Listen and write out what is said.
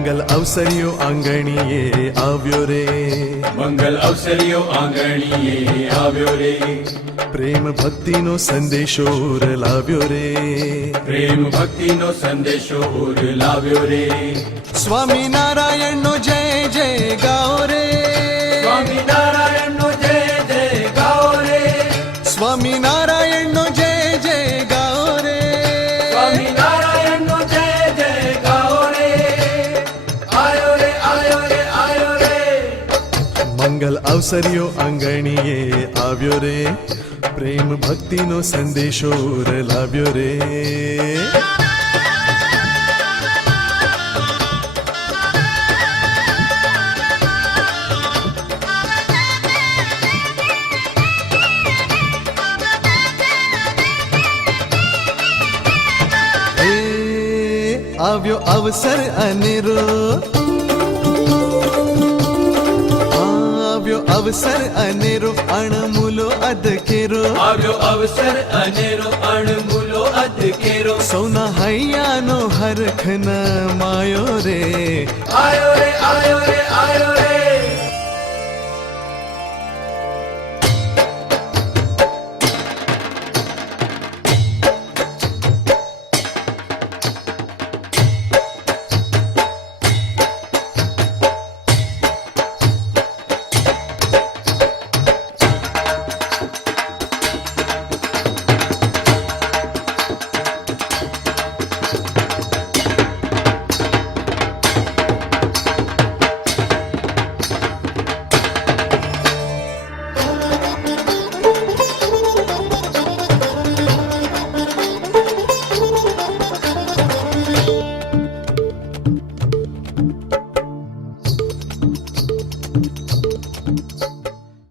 મંગલ અવસર્યો આંગણીએ આવ્યો રે, મંગલ અવસર્યો આંગણીએ આવ્યો રે, પ્રેમ ભક્તિનો સંદેશો લાવ્યો રે, પ્રેમ ભક્તિનો સંદેશો લાવ્યો રે, સ્વામિનારાયણનો જય જય ગાઓ રે, સ્વામિનારાયણનો જય જય ગાઓ રે, સ્વામિનારાયણનો જય જય ગાઓ રે, સ્વામિનારાયણનો જય જય ગાઓ રે, આયો રે આયો રે આયો રે, મંગલ અવસર્યો આંગણીએ આવ્યો રે, પ્રેમ ભક્તિનો સંદેશો લાવ્યો રે. આવ્યો અવસર અનેરો, આવ્યો અવસર અનેરો, અણમૂલો અધકેરો, આવ્યો અવસર અનેરો, અણમૂલો અધકેરો, સૌના હૈયાનો હરખ ન માયો રે, આયો રે આયો રે આયો